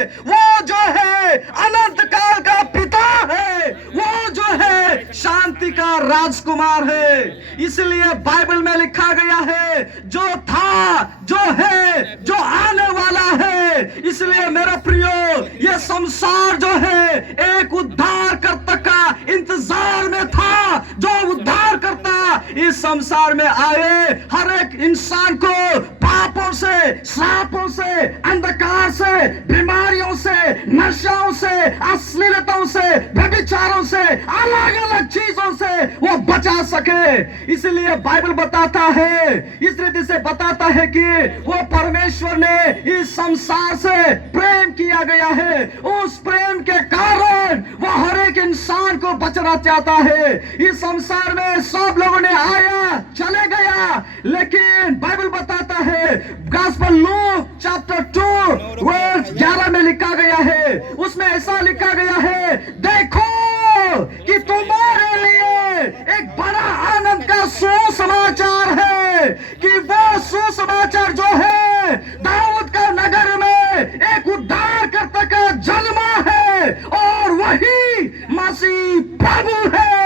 है, वो जो है अनंत काल का पिता है, वो जो है शांति का राजकुमार है। इसलिए बाइबल में लिखा गया है, जो था, जो है, जो आने वाला है। इसलिए मेरा प्रियो, यह संसार जो है एक उद्धारकर्ता का इंतजार में था, जो उद्धारकर्ता इस संसार में आए, हर एक इंसान को पापों से, श्रापों से, अंधकार से, बीमारियों से, नशाओं से, अश्लीलताओं से, व्यभिचारों से, अलग अलग चीजों से वो बचा सके। इसलिए बाइबल बताता है, इस रीति से बताता है कि वो परमेश्वर ने इस संसार से प्रेम किया गया है। उस प्रेम के कारण वो हर एक इंसान को बचना चाहता है। इस संसार में सब लोगों ने आया, चले गया, लेकिन बाइबल बताता है, गॉस्पेल लूक चैप्टर 2 वर्स 11 में लिखा गया है, उसमें ऐसा लिखा गया है, देखो कि तुम्हारे लिए एक बड़ा आनंद का सुसमाचार है, कि वो सुसमाचार जो है दाऊद का नगर में एक उद्धारकर्ता का जन्म है, और वही मसीह प्रभु है।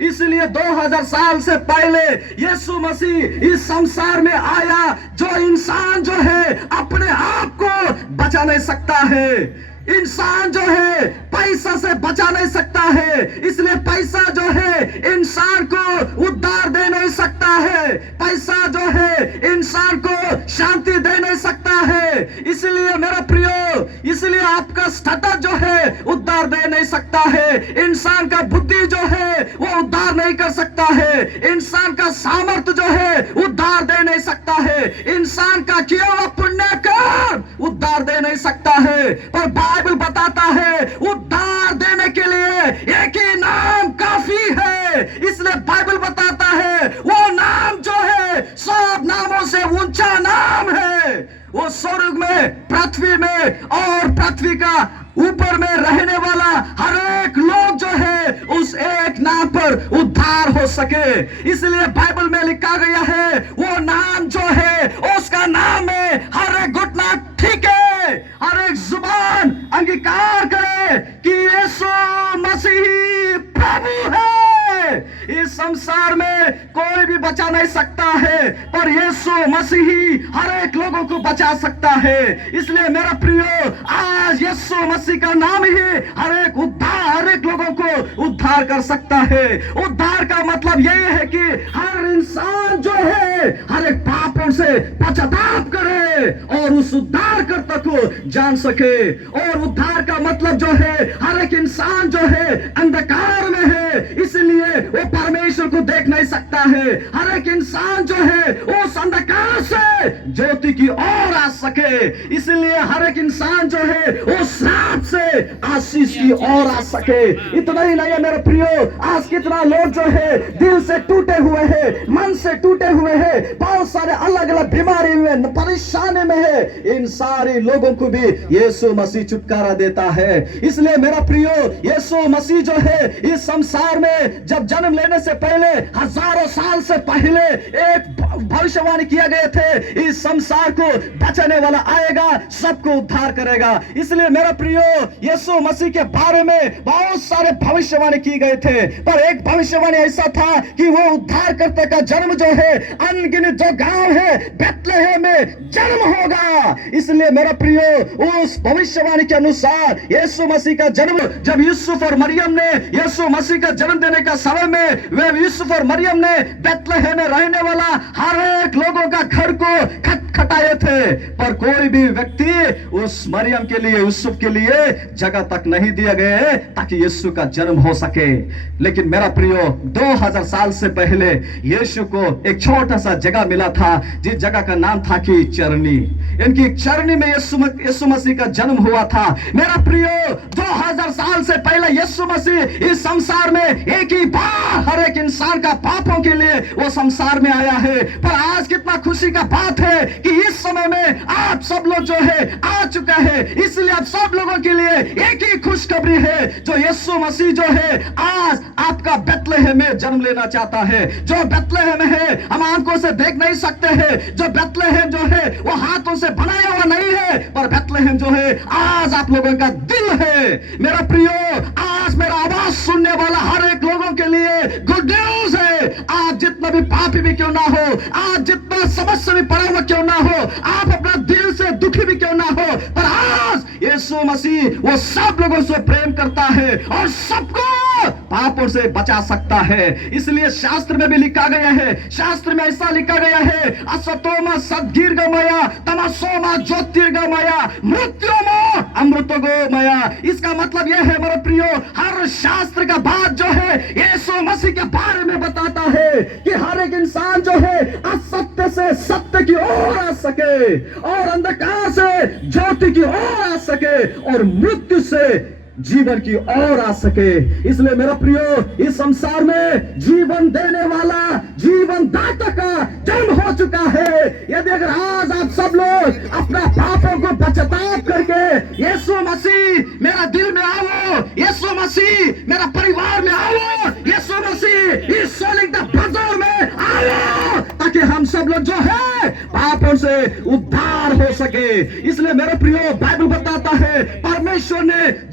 इसलिए 2000 साल से पहले यीशु मसीह इस संसार में आया, जो इंसान जो है अपने आप को बचा नहीं सकता है। इंसान जो है पैसा से बचा नहीं सकता है, इसलिए पैसा जो है इंसान को उद्धार दे नहीं सकता है, पैसा जो है इंसान को शांति दे नहीं सकता है। इसलिए मेरा प्रियो, इसलिए आपका स्टेटस जो है उद्धार दे नहीं सकता है, इंसान का बुद्धि जो है वो उद्धार नहीं कर सकता है, इंसान का सामर्थ्य जो है उद्धार दे नहीं सकता है, इंसान का किया हुआ पुण्य कर्म उद्धार दे नहीं सकता है। पर बाइबल बताता है, उद्धार देने के लिए एक ही नाम काफी है। इसलिए बाइबल बताता है, वो नाम जो है सब नामों से ऊंचा नाम है। वो स्वर्ग में, पृथ्वी में और पृथ्वी का ऊपर में रहने वाला हर एक लोग जो है उस एक नाम पर उद्धार हो सके। इसलिए बाइबल में लिखा गया है, वो नाम जो है उसका नाम है, हर एक घुटना ठीक है, हर एक जुबान अंगीकार करे कि यीशु मसीह प्रभु है। इस संसार में कोई भी बचा नहीं सकता है, पर यीशु मसीह हर एक लोगों को बचा सकता है। इसलिए मेरा प्रियो, आज यीशु मसीह का नाम ही हर एक लोगों को उद्धार कर सकता है। उद्धार का मतलब यही है कि हर इंसान जो है हर एक पापों से पश्चाताप करे और उस उद्धारकर्ता को जान सके। और उद्धार का मतलब जो है, हर एक इंसान जो है अंधकार में है, इसलिए वो परमेश्वर को देख नहीं सकता है। हर एक इंसान जो है उस अंधकार से ज्योति की ओर आ सके, इसलिए हर एक इंसान जो है उस श्राप से आशीष की ओर आ सके। इतना ही नहीं है मेरे प्रियो, आज कितना लोग जो है दिल से टूटे हुए हैं, मन से टूटे हुए हैं, बहुत सारे अलग अलग बीमारी में, परेशानी में है। इन सारे लोगों को भी यीशु मसीह छुटकारा देता है। इसलिए मेरा प्रियो, यीशु मसीह जो है इस संसार में जब जन्म लेने से पहले, हजारों साल से पहले एक भविष्यवाणी किया गए थे, इस संसार को बचाने वाला आएगा, सबको उद्धार करेगा। इसलिए मेरा प्रियो, यीशु मसीह के बारे में बहुत सारे भविष्यवाणी की गए थे, पर एक भविष्यवाणी ऐसा था कि वो उद्धारकर्ता का जन्म जो है अनगिनत जो गांव है बेथलेहम में जन्म होगा। इसलिए मेरा प्रियो, उस भविष्यवाणी के अनुसार यीशु मसीह का जन्म, जब यूसुफ और मरियम ने यीशु मसीह का जन्म देने का समय में, वे यूसुफ और मरियम ने बेथलेहम में रहने वाला हर एक लोगों का घर को खटखटाए थे, पर कोई भी व्यक्ति उस मरियम के लिए, यूसुफ के लिए जगह तक नहीं दिया गए ताकि यीशु का जन्म हो सके। लेकिन मेरा प्रियो, 2000 साल से पहले यीशु को एक छोटा सा जगह मिला था, जिस जगह का नाम था कि चरनी। इनकी चरनी में यीशु मसीह का जन्म हुआ था। मेरा प्रियो, 2000 साल से पहले यीशु मसीह इस संसार में एक ही बार हर एक इंसान का पापों के लिए वो संसार में आया है। पर आज कितना खुशी का बात है कि इस समय में आप सब लोग जो है आ चुका है, इसलिए आप सब लोगों के लिए एक ही खुशखबरी है, जो यीशु मसीह जो है आज आपका बेथलेहेम में जन्म लेना चाहता है। जो बेथलेहेम है हम आंखों से देख नहीं सकते हैं, जो बेथलेहेम जो है वो हाथों से बनाया हुआ नहीं है, पर बेथलेहेम जो है आज आप लोगों का दिल है। मेरा प्रियो, आज मेरा आवाज सुनने वाला हर एक लोगों के लिए गुड न्यूज है। आज जितना भी पापी भी क्यों ना हो, आज जितना समस्या भी पड़ा हुआ क्यों ना हो, आप अपना दिल से दुखी भी क्यों ना हो, पर आज यीशु मसीह वो सब लोगों से प्रेम करता है और सबको पापों से बचा सकता है। इसलिए शास्त्र में भी लिखा गया है, शास्त्र में ऐसा लिखा गया है, असतोमा सद्गीर्गमया तमसोमा ज्योतिर्गमया मृत्योमा अमृतगोमया। इसका मतलब यह है मेरे प्रियो, हर शास्त्र का बात जो है यीशु मसीह के बारे में बताता है कि हर एक इंसान जो है असत्य से सत्य की ओर आ सके और अंधकार से ज्योति की ओर आ सके और मृत्यु से जीवन की ओर आ सके। इसलिए मेरा प्रियो, इस संसार में जीवन देने वाला जीवन दाता का जन्म हो चुका है। यदि अगर आज आप सब लोग अपना पापों को पश्चाताप करके यीशु मसीह मेरा दिल में आओ, यीशु मसीह मेरा परिवार में आओ, यीशु मसीह इस सोलिंग बाजार में आओ, ताकि हम सब लोग जो है पापों से उद्धार हो सके। इसलिए मेरे प्रियो, बाइबल बताता है परमेश्वर ने